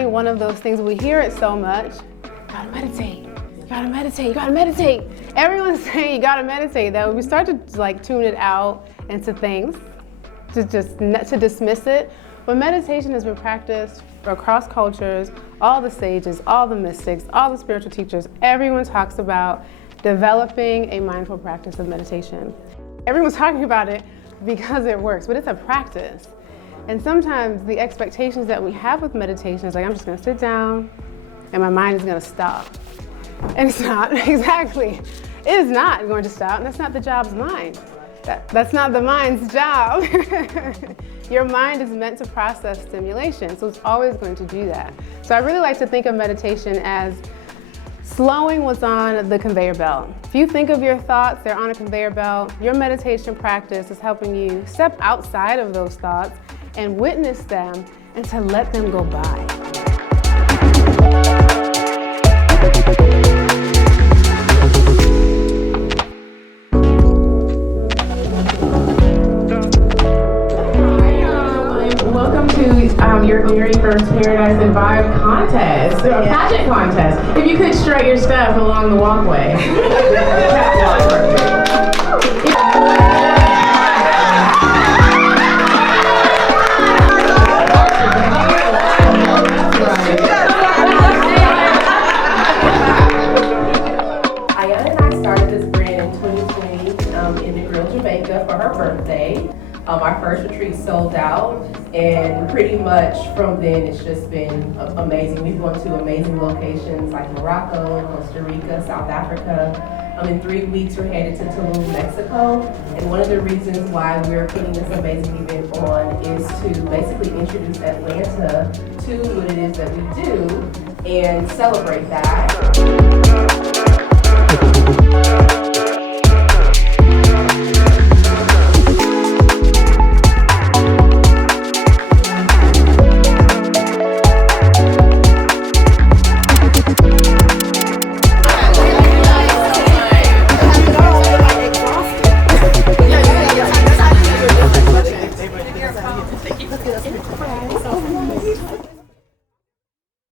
definitely one of those things. We hear it so much. You gotta meditate, you gotta meditate, you gotta meditate. Everyone's saying you gotta meditate, that we start to like tune it out into things, to dismiss it. But meditation has been practiced across cultures, all the sages, all the mystics, all the spiritual teachers. Everyone talks about developing a mindful practice of meditation. Everyone's talking about it because it works, but it's a practice. And sometimes the expectations that we have with meditation is like, I'm just gonna sit down and my mind is gonna stop. And it's not, exactly. It is not going to stop, and that's not the job's mind. That's not the mind's job. Your mind is meant to process stimulation, so it's always going to do that. So I really like to think of meditation as slowing what's on the conveyor belt. If you think of your thoughts, they're on a conveyor belt. Your meditation practice is helping you step outside of those thoughts and witness them and to let them go by. Welcome to your very first Paradise and Vibe contest, or pageant contest. If you could strut your stuff along the walkway. Ayana and I started this brand in 2020 in the Grill Jamaica for her birthday. Our first retreat sold out, and pretty much from then it's just been amazing. We've gone to amazing locations like Morocco, Costa Rica, South Africa. In 3 weeks we're headed to Tulum, Mexico. And one of the reasons why we're putting this amazing event on is to basically introduce Atlanta to what it is that we do and celebrate that.